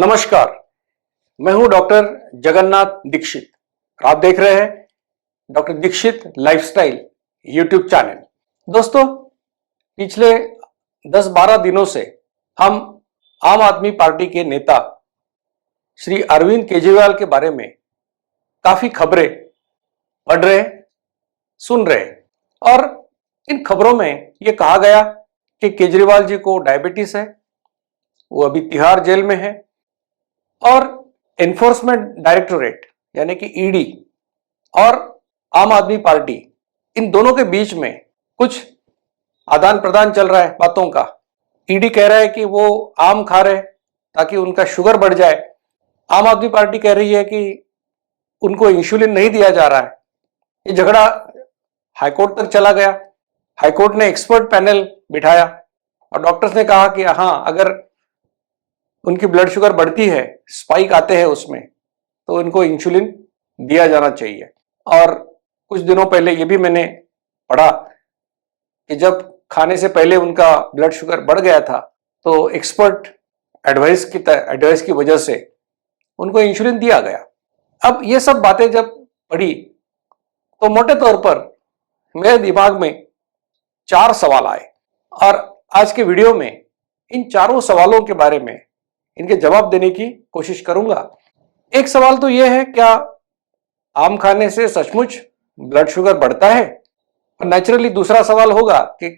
नमस्कार, मैं हूं डॉक्टर जगन्नाथ दीक्षित। आप देख रहे हैं doctor Dixit lifestyle YouTube channel. दोस्तों, पिछले 10-12 दिनों से हम आम आदमी पार्टी के नेता श्री अरविंद केजरीवाल के बारे में काफी खबरें पढ़ रहे, सुन रहे और इन खबरों में यह कहा गया कि केजरीवाल जी को डायबिटीज है, वो अभी तिहाड़ जेल में है और एनफोर्समेंट डायरेक्टोरेट यानी कि ईडी और आम आदमी पार्टी, इन दोनों के बीच में कुछ आदान प्रदान चल रहा है बातों का। ईडी कह रहा है कि वो आम खा रहे ताकि उनका शुगर बढ़ जाए। आम आदमी पार्टी कह रही है कि उनको इंसुलिन नहीं दिया जा रहा है। ये झगड़ा हाईकोर्ट तक चला गया। हाईकोर्ट ने एक्सपर्ट पैनल बिठाया और डॉक्टर्स ने कहा कि हाँ, अगर उनकी ब्लड शुगर बढ़ती है, स्पाइक आते हैं उसमें, तो इनको इंसुलिन दिया जाना चाहिए। और कुछ दिनों पहले ये भी मैंने पढ़ा कि जब खाने से पहले उनका ब्लड शुगर बढ़ गया था तो एक्सपर्ट एडवाइस की वजह से उनको इंसुलिन दिया गया। अब ये सब बातें जब पढ़ी तो मोटे तौर पर मेरे दिमाग में 4 सवाल आए और आज के वीडियो में इन चारों सवालों के बारे में इनके जवाब देने की कोशिश करूंगा। एक सवाल तो यह है, क्या आम खाने से सचमुच ब्लड शुगर बढ़ता है? और नेचुरली दूसरा सवाल होगा कि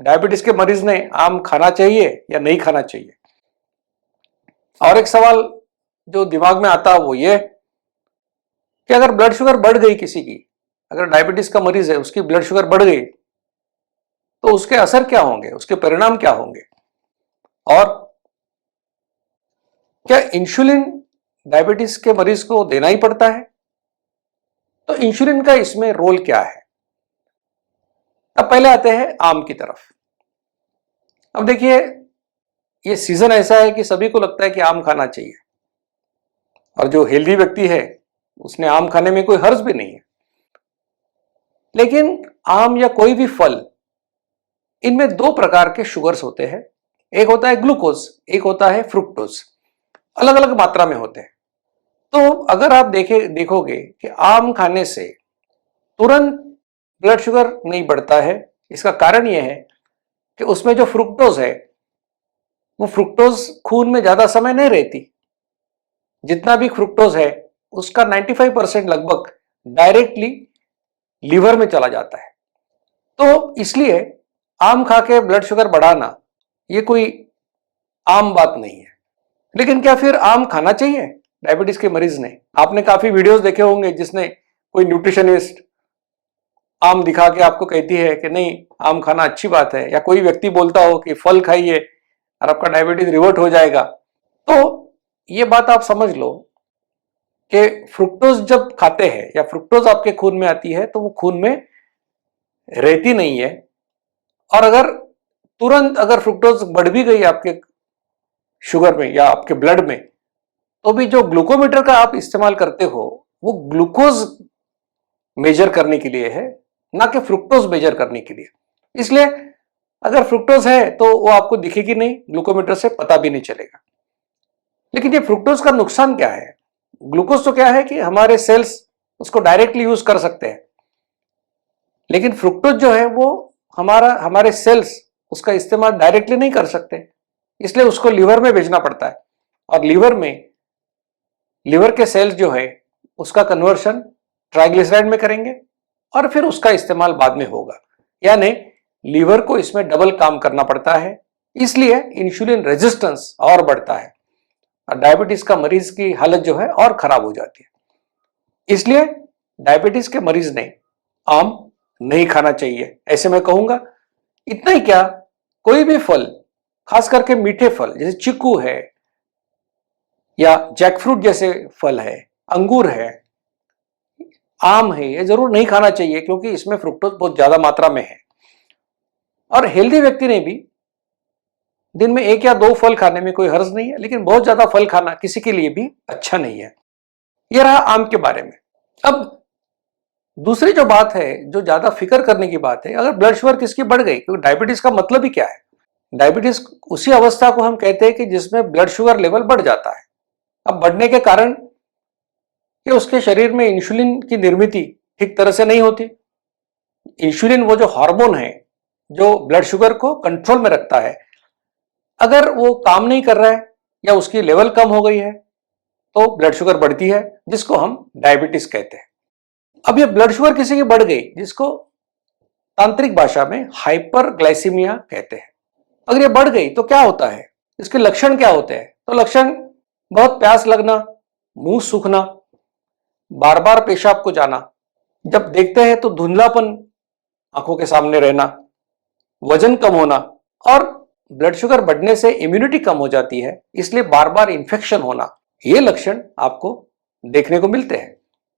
डायबिटीज के मरीज ने आम खाना चाहिए या नहीं खाना चाहिए। और एक सवाल जो दिमाग में आता है वो ये कि अगर ब्लड शुगर बढ़ गई किसी की, अगर डायबिटीज का मरीज है, उसकी ब्लड शुगर बढ़ गई तो उसके असर क्या होंगे, उसके परिणाम क्या होंगे? और क्या इंसुलिन डायबिटीज के मरीज को देना ही पड़ता है? तो इंसुलिन का इसमें रोल क्या है? अब पहले आते हैं आम की तरफ। अब देखिए, ये सीजन ऐसा है कि सभी को लगता है कि आम खाना चाहिए और जो हेल्दी व्यक्ति है उसने आम खाने में कोई हर्ज भी नहीं है। लेकिन आम या कोई भी फल, इनमें 2 प्रकार के शुगर्स होते हैं। एक होता है ग्लूकोज, एक होता है फ्रुक्टोज। अलग अलग मात्रा में होते हैं। तो अगर आप देखोगे कि आम खाने से तुरंत ब्लड शुगर नहीं बढ़ता है, इसका कारण यह है कि उसमें जो फ्रुक्टोज है वो फ्रुक्टोज खून में ज्यादा समय नहीं रहती। जितना भी फ्रुक्टोज है उसका 95% लगभग डायरेक्टली लीवर में चला जाता है। तो इसलिए आम खा के ब्लड शुगर बढ़ाना ये कोई आम बात नहीं है। लेकिन क्या फिर आम खाना चाहिए डायबिटीज के मरीज ने? आपने काफी वीडियोस देखे होंगे जिसने कोई न्यूट्रिशनिस्ट आम दिखा के आपको कहती है कि नहीं, आम खाना अच्छी बात है, या कोई व्यक्ति बोलता हो कि फल खाइए और आपका डायबिटीज रिवर्ट हो जाएगा। तो ये बात आप समझ लो कि फ्रुक्टोज जब खाते हैं या फ्रुक्टोज आपके खून में आती है तो वो खून में रहती नहीं है। और अगर तुरंत अगर फ्रुक्टोज बढ़ भी गई आपके शुगर में या आपके ब्लड में, तो भी जो ग्लूकोमीटर का आप इस्तेमाल करते हो वो ग्लूकोज मेजर करने के लिए है, ना कि फ्रुक्टोज मेजर करने के लिए। इसलिए अगर फ्रुक्टोज है तो वो आपको दिखेगी नहीं, ग्लूकोमीटर से पता भी नहीं चलेगा। लेकिन ये फ्रुक्टोज का नुकसान क्या है? ग्लूकोज तो क्या है कि हमारे सेल्स उसको डायरेक्टली यूज कर सकते हैं, लेकिन फ्रुक्टोज जो है वो हमारे सेल्स उसका इस्तेमाल डायरेक्टली नहीं कर सकते। इसलिए उसको लीवर में भेजना पड़ता है और लीवर के सेल्स जो है उसका कन्वर्शन ट्राइग्लिसराइड में करेंगे और फिर उसका इस्तेमाल बाद में होगा। यानी लीवर को इसमें डबल काम करना पड़ता है, इसलिए इंसुलिन रेजिस्टेंस और बढ़ता है और डायबिटीज का मरीज की हालत जो है और खराब हो जाती है। इसलिए डायबिटीज के मरीज ने आम नहीं खाना चाहिए, ऐसे मैं कहूंगा। इतना ही क्या, कोई भी फल, खास करके मीठे फल जैसे चीकू है या जैकफ्रूट जैसे फल है, अंगूर है, आम है, ये जरूर नहीं खाना चाहिए क्योंकि इसमें फ्रुक्टोज बहुत ज्यादा मात्रा में है। और हेल्दी व्यक्ति ने भी दिन में 1 या 2 फल खाने में कोई हर्ज नहीं है, लेकिन बहुत ज्यादा फल खाना किसी के लिए भी अच्छा नहीं है। यह रहा आम के बारे में। अब दूसरी जो बात है, जो ज्यादा फिक्र करने की बात है, अगर ब्लड शुगर किसकी बढ़ गई, क्योंकि डायबिटीज का मतलब ही क्या है? डायबिटीज उसी अवस्था को हम कहते हैं कि जिसमें ब्लड शुगर लेवल बढ़ जाता है। अब बढ़ने के कारण कि उसके शरीर में इंसुलिन की निर्मित ठीक तरह से नहीं होती। इंसुलिन वो जो हार्मोन है जो ब्लड शुगर को कंट्रोल में रखता है, अगर वो काम नहीं कर रहा है या उसकी लेवल कम हो गई है तो ब्लड शुगर बढ़ती है, जिसको हम डायबिटीज कहते हैं। अब ये ब्लड शुगर किसी की बढ़ गई, जिसको तांत्रिक भाषा में हाइपरग्लाइसीमिया कहते हैं। अगर ये बढ़ गई तो क्या होता है, इसके लक्षण क्या होते हैं? तो लक्षण बहुत प्यास लगना, मुंह सूखना, बार बार पेशाब को जाना, जब देखते हैं तो धुंधलापन आंखों के सामने रहना, वजन कम होना, और ब्लड शुगर बढ़ने से इम्यूनिटी कम हो जाती है, इसलिए बार बार इंफेक्शन होना। ये लक्षण आपको देखने को मिलते हैं,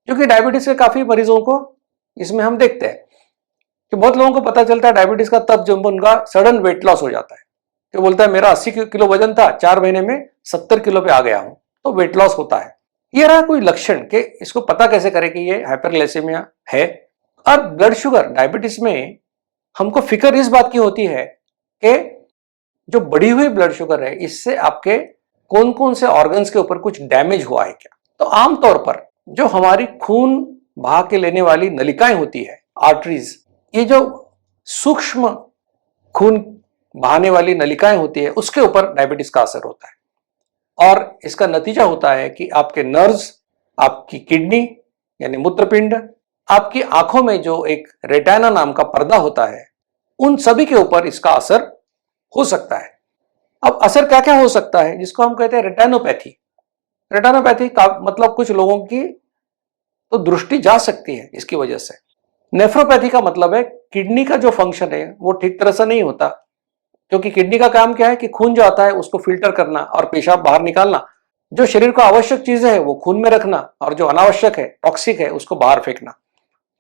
क्योंकि डायबिटीज के काफी मरीजों को इसमें हम देखते हैं कि बहुत लोगों को पता चलता है डायबिटीज का तब जब उनका सडन वेट लॉस हो जाता है। तो बोलता है मेरा 80 किलो वजन था, 4 महीने में 70 किलो पे आ गया हूं, तो वेट लॉस होता है। ये रहा कोई लक्षण कि इसको पता कैसे करें कि ये हाइपरग्लाइसेमिया है। और ब्लड शुगर डायबिटीज में हमको फिक्र इस बात की होती है कि जो बढ़ी हुई ब्लड शुगर है, इससे आपके कौन कौन से ऑर्गन्स के ऊपर कुछ डैमेज हुआ है क्या। तो आमतौर पर जो हमारी खून बहा के लेने वाली नलिकाएं होती है, आर्टरीज, ये जो सूक्ष्म खून बहाने वाली नलिकाएं होती है, उसके ऊपर डायबिटीज का असर होता है। और इसका नतीजा होता है कि आपके नर्व्स, आपकी किडनी यानी मूत्रपिंड, आपकी आंखों में जो एक रेटिना नाम का पर्दा होता है, उन सभी के ऊपर इसका असर हो सकता है। अब असर क्या क्या हो सकता है, जिसको हम कहते हैं रेटिनोपैथी। रेटिनोपैथी का मतलब कुछ लोगों की तो दृष्टि जा सकती है इसकी वजह से। नेफ्रोपैथी का मतलब है किडनी का जो फंक्शन है वो ठीक तरह से नहीं होता, क्योंकि किडनी का काम क्या है कि खून जो आता है उसको फिल्टर करना और पेशाब बाहर निकालना। जो शरीर को आवश्यक चीजें है वो खून में रखना, और जो अनावश्यक है, टॉक्सिक है, उसको बाहर फेंकना।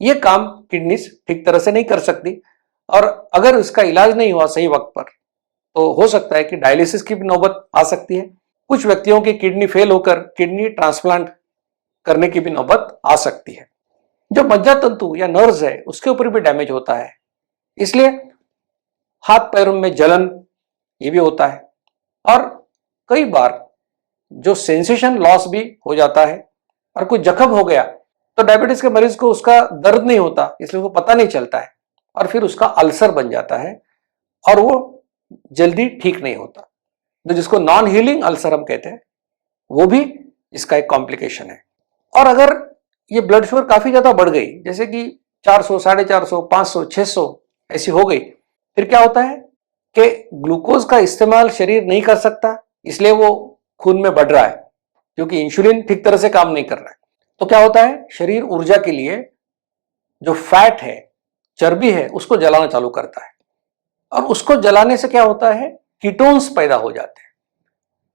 ये काम किडनी ठीक तरह से नहीं कर सकती, और अगर इसका इलाज नहीं हुआ सही वक्त पर तो हो सकता है कि डायलिसिस की भी नौबत आ सकती है। कुछ व्यक्तियों की किडनी फेल होकर किडनी ट्रांसप्लांट करने की भी नौबत आ सकती है। जो मज्जा तंतु या नर्व्स है उसके ऊपर भी डैमेज होता है, इसलिए हाथ पैरों में जलन ये भी होता है। और कई बार जो सेंसेशन लॉस भी हो जाता है, और कोई जख्म हो गया तो डायबिटीज के मरीज को उसका दर्द नहीं होता, इसलिए उसको पता नहीं चलता है, और फिर उसका अल्सर बन जाता है और वो जल्दी ठीक नहीं होता। तो जिसको नॉन हीलिंग अल्सर हम कहते हैं, वो भी इसका एक कॉम्प्लिकेशन है। और अगर ये ब्लड शुगर काफी ज्यादा बढ़ गई, जैसे कि 400, 450, 500, 600 ऐसी हो गई, फिर क्या होता है कि ग्लूकोज का इस्तेमाल शरीर नहीं कर सकता, इसलिए वो खून में बढ़ रहा है, क्योंकि इंसुलिन ठीक तरह से काम नहीं कर रहा है। तो क्या होता है, शरीर ऊर्जा के लिए जो फैट है, चर्बी है, उसको जलाना चालू करता है, और उसको जलाने से क्या होता है, कीटोन्स पैदा हो जाते हैं।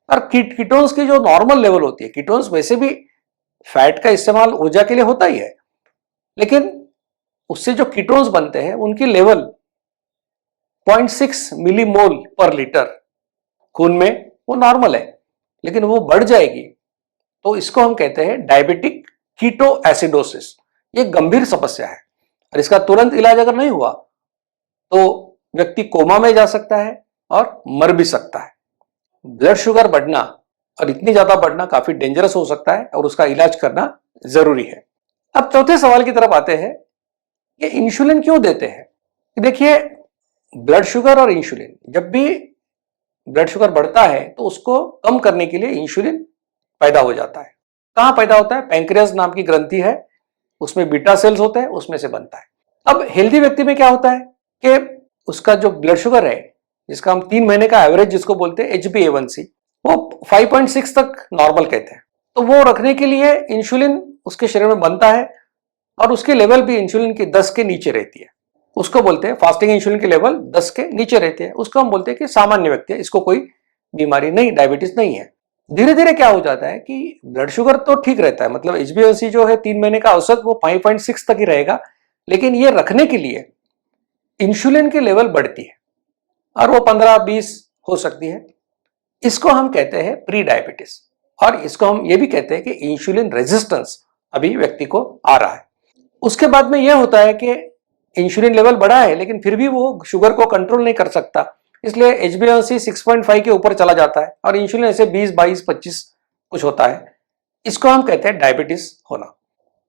और कीटोन्स की जो नॉर्मल लेवल होती है, कीटोन्स वैसे भी फैट का इस्तेमाल ऊर्जा के लिए होता ही है, लेकिन उससे जो कीटोन्स बनते हैं उनकी लेवल 0.6 मिलीमोल पर लीटर खून में वो नॉर्मल है, लेकिन वो बढ़ जाएगी तो इसको हम कहते हैं डायबिटिक कीटो एसिडोसिस। ये गंभीर समस्या है, और इसका तुरंत इलाज अगर नहीं हुआ तो व्यक्ति कोमा में जा सकता है और मर भी सकता है। ब्लड शुगर बढ़ना और इतनी ज्यादा बढ़ना काफी डेंजरस हो सकता है, और उसका इलाज करना जरूरी है। अब चौथे सवाल की तरफ आते हैं कि इंसुलिन क्यों देते हैं। देखिए, ब्लड शुगर और इंसुलिन, जब भी ब्लड शुगर बढ़ता है तो उसको कम करने के लिए इंसुलिन पैदा हो जाता है। कहां पैदा होता है, पैंक्रियास नाम की ग्रंथि है, उसमें बीटा सेल्स होते हैं, उसमें से बनता है। अब हेल्दी व्यक्ति में क्या होता है कि उसका जो ब्लड शुगर है, जिसका हम 3 महीने का एवरेज जिसको बोलते हैं HbA1c, वो 5.6 तक नॉर्मल कहते हैं। तो वो रखने के लिए इंसुलिन उसके शरीर में बनता है, और उसकी लेवल भी इंसुलिन की 10 के नीचे रहती है। उसको बोलते हैं फास्टिंग इंसुलिन की लेवल 10 के नीचे रहती है, उसको हम बोलते हैं कि सामान्य व्यक्ति है, इसको कोई बीमारी नहीं, डायबिटीज नहीं है। धीरे धीरे क्या हो जाता है कि ब्लड शुगर तो ठीक रहता है, मतलब HbA1c जो है 3 महीने का औसत वो 5.6 तक ही रहेगा, लेकिन ये रखने के लिए इंसुलिन की लेवल बढ़ती है, और वो 15-20 हो सकती है। इसको हम कहते हैं प्री डायबिटीज, और इसको हम ये भी कहते हैं कि इंसुलिन रेजिस्टेंस अभी व्यक्ति को आ रहा है। उसके बाद में यह होता है कि इंसुलिन लेवल बढ़ा है, लेकिन फिर भी वो शुगर को कंट्रोल नहीं कर सकता, इसलिए HbA1c 6.5 के ऊपर चला जाता है, और इंसुलिन ऐसे 20, 22, 25 कुछ होता है, इसको हम कहते हैं डायबिटीज होना।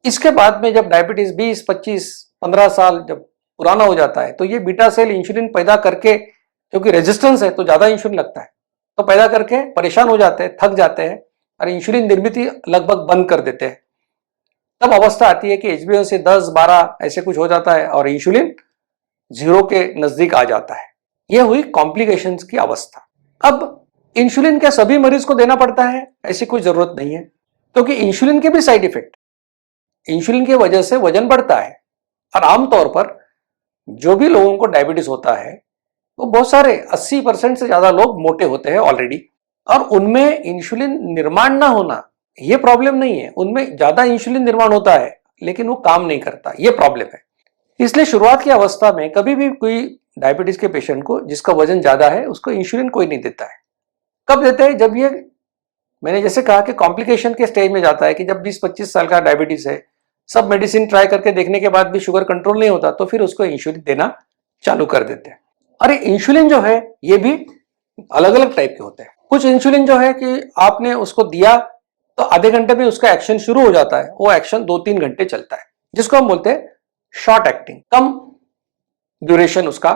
इसके बाद में जब डायबिटीज 20, 25, 15 साल जब पुराना हो जाता है तो ये बीटा सेल इंसुलिन पैदा करके, क्योंकि रेजिस्टेंस है तो ज्यादा इंसुलिन लगता है, तो पैदा करके परेशान हो जाते हैं, थक जाते हैं और इंसुलिन निर्मित लगभग बंद कर देते हैं। तब अवस्था आती है कि HbA1c 10, 12 ऐसे कुछ हो जाता है और इंसुलिन 0 के नजदीक आ जाता है। यह हुई कॉम्प्लिकेशंस की अवस्था। अब इंसुलिन क्या सभी मरीज को देना पड़ता है? ऐसी कोई जरूरत नहीं है, क्योंकि इंसुलिन के भी साइड इफेक्ट, इंसुलिन की वजह से वजन बढ़ता है और आमतौर पर जो भी लोगों को डायबिटीज होता है वो बहुत सारे 80% से ज्यादा लोग मोटे होते हैं ऑलरेडी, और उनमें इंसुलिन निर्माण ना होना ये प्रॉब्लम नहीं है। उनमें ज्यादा इंसुलिन निर्माण होता है लेकिन वो काम नहीं करता, ये प्रॉब्लम है। इसलिए शुरुआत की अवस्था में कभी भी कोई डायबिटीज के पेशेंट को जिसका वजन ज्यादा है उसको इंसुलिन कोई नहीं देता है। कब देते हैं? जब ये, मैंने जैसे कहा कि कॉम्प्लिकेशन के स्टेज में जाता है कि जब 20-25 साल का डायबिटीज है, सब मेडिसिन ट्राई करके देखने के बाद भी शुगर कंट्रोल नहीं होता, तो फिर उसको इंसुलिन देना चालू कर देते हैं। अरे इंसुलिन जो है ये भी अलग अलग टाइप के होते हैं। कुछ इंसुलिन जो है कि आपने उसको दिया तो आधे घंटे में उसका एक्शन शुरू हो जाता है, वो एक्शन 2-3 घंटे चलता है, जिसको हम बोलते हैं शॉर्ट एक्टिंग, कम ड्यूरेशन उसका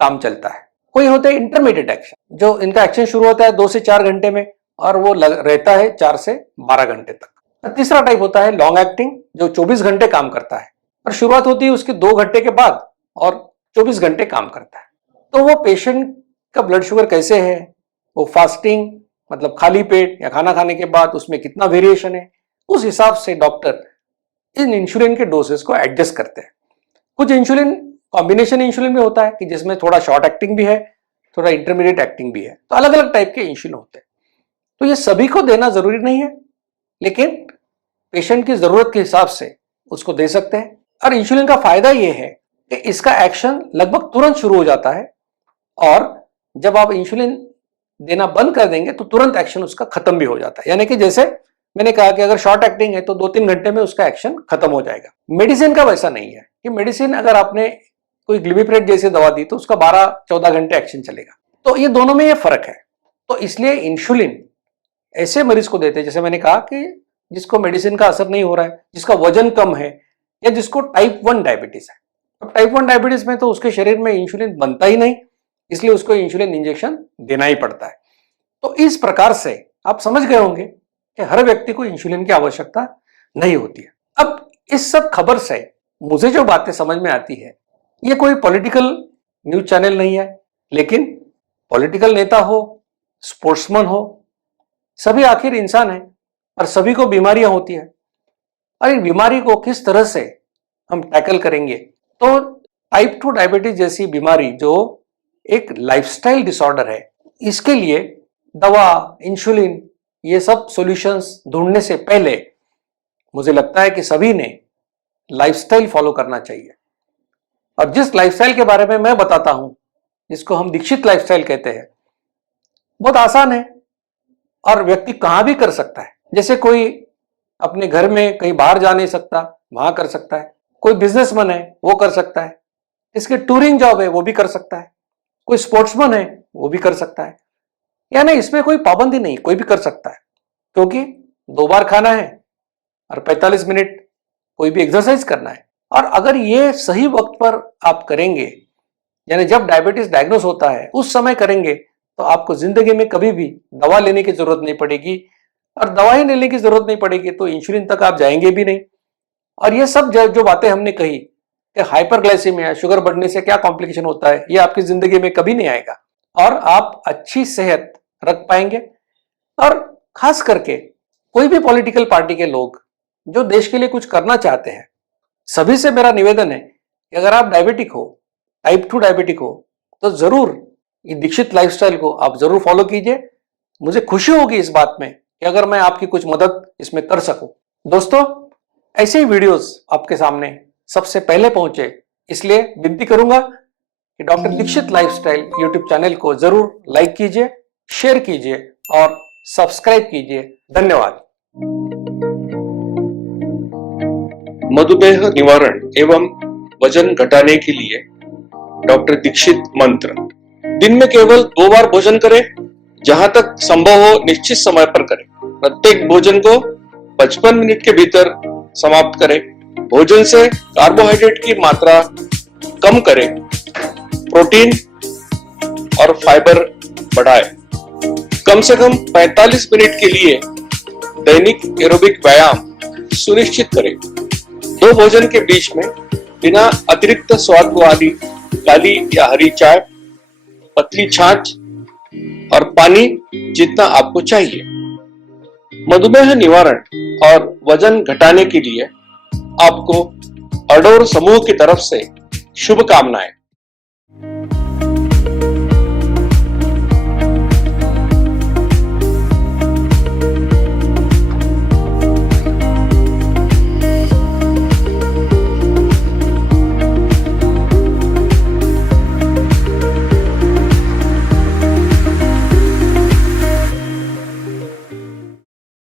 काम चलता है। कोई होते हैं इंटरमीडिएट एक्शन, जो इनका एक्शन शुरू होता है 2 से 4 घंटे में और वो रहता है 4 से 12 घंटे तक। तीसरा टाइप होता है लॉन्ग एक्टिंग, जो 24 घंटे काम करता है और शुरुआत होती है उसके 2 घंटे के बाद और 24 घंटे काम करता है। तो वो पेशेंट का ब्लड शुगर कैसे है, वो फास्टिंग मतलब खाली पेट या खाना खाने के बाद उसमें कितना वेरिएशन है, उस हिसाब से डॉक्टर इन इंसुलिन के डोसेस को एडजस्ट करते हैं। कुछ इंसुलिन कॉम्बिनेशन इंसुलिन भी होता है कि जिसमें थोड़ा शॉर्ट एक्टिंग भी है, थोड़ा इंटरमीडिएट एक्टिंग भी है, तो अलग अलग टाइप के इंसुलिन होते हैं। तो ये सभी को देना जरूरी नहीं है, लेकिन पेशेंट की जरूरत के हिसाब से उसको दे सकते हैं। और इंसुलिन का फायदा ये है कि इसका एक्शन लगभग तुरंत शुरू हो जाता है और जब आप इंसुलिन देना बंद कर देंगे तो तुरंत एक्शन उसका खत्म भी हो जाता है। यानी कि जैसे मैंने कहा कि अगर शॉर्ट एक्टिंग है तो 2-3 घंटे में उसका एक्शन खत्म हो जाएगा। मेडिसिन का वैसा नहीं है कि मेडिसिन अगर आपने कोई ग्लिबिप्रेट जैसी दवा दी तो उसका 12-14 घंटे एक्शन चलेगा। तो ये दोनों में ये फर्क है। तो इसलिए इंसुलिन ऐसे मरीज को देते हैं, जैसे मैंने कहा कि जिसको मेडिसिन का असर नहीं हो रहा है, जिसका वजन कम है या जिसको टाइप 1 डायबिटीज है। अब टाइप 1 डायबिटीज में तो उसके शरीर में इंसुलिन बनता ही नहीं, इसलिए उसको इंसुलिन इंजेक्शन देना ही पड़ता है। तो इस प्रकार से आप समझ गए होंगे कि हर व्यक्ति को इंसुलिन की आवश्यकता नहीं होती है। अब इस सब खबर से मुझे जो बातें समझ में आती है, ये कोई पॉलिटिकल न्यूज चैनल नहीं है, लेकिन पॉलिटिकल नेता हो, स्पोर्ट्समैन हो, सभी आखिर इंसान है और सभी को बीमारियां होती है। और इन बीमारी को किस तरह से हम टैकल करेंगे, तो टाइप 2 डायबिटीज जैसी बीमारी जो एक लाइफस्टाइल डिसऑर्डर है, इसके लिए दवा, इंसुलिन, ये सब सॉल्यूशंस ढूंढने से पहले मुझे लगता है कि सभी ने लाइफस्टाइल फॉलो करना चाहिए। और जिस लाइफस्टाइल के बारे में मैं बताता हूं, जिसको हम दीक्षित लाइफस्टाइल कहते हैं, बहुत आसान है और व्यक्ति कहां भी कर सकता है। जैसे कोई अपने घर में कहीं बाहर जा नहीं सकता, वहां कर सकता है। कोई बिजनेसमैन है वो कर सकता है, इसके टूरिंग जॉब है वो भी कर सकता है, कोई स्पोर्ट्समैन है वो भी कर सकता है। यानी इसमें कोई पाबंदी नहीं, कोई भी कर सकता है, क्योंकि 2 बार खाना है और 45 मिनट कोई भी एक्सरसाइज करना है। और अगर ये सही वक्त पर आप करेंगे, यानी जब डायबिटीज डायग्नोस होता है उस समय करेंगे, तो आपको जिंदगी में कभी भी दवा लेने की जरूरत नहीं पड़ेगी। और दवाई लेने की जरूरत नहीं पड़ेगी तो इंसुलिन तक आप जाएंगे भी नहीं। और ये सब जो बातें हमने कही कि हाइपरग्लाइसीमिया, शुगर बढ़ने से क्या कॉम्प्लिकेशन होता है, ये आपकी जिंदगी में कभी नहीं आएगा और आप अच्छी सेहत रख पाएंगे। और खास करके कोई भी पॉलिटिकल पार्टी के लोग जो देश के लिए कुछ करना चाहते हैं, सभी से मेरा निवेदन है कि अगर आप डायबिटिक हो, टाइप 2 डायबिटिक हो, तो जरूर ये दीक्षित लाइफस्टाइल को आप जरूर फॉलो कीजिए। मुझे खुशी होगी इस बात में कि अगर मैं आपकी कुछ मदद इसमें कर सकूं। दोस्तों, ऐसे ही वीडियोस आपके सामने सबसे पहले पहुंचे, इसलिए विनती करूंगा कि doctor Dixit lifestyle YouTube channel को जरूर लाइक कीजिए, शेयर कीजिए और सब्सक्राइब कीजिए। धन्यवाद। मधुमेह निवारण एवं वजन घटाने के लिए डॉक्टर दीक्षित मंत्र। दिन में केवल 2 बार भोजन करें, जहां तक संभव हो निश्चित समय पर करें। प्रत्येक भोजन को 55 मिनट के भीतर समाप्त करें। भोजन से कार्बोहाइड्रेट की मात्रा कम करें। प्रोटीन और फाइबर बढ़ाएं। कम से कम 45 मिनट के लिए दैनिक एरोबिक व्यायाम सुनिश्चित करें। दो भोजन के बीच में बिना अतिरिक्त स्वाद वाली काली या हरी चाय, पतली छाछ और पानी जितना आपको चाहिए। मधुमेह निवारण और वजन घटाने के लिए आपको अडोर समूह की तरफ से शुभकामनाएं।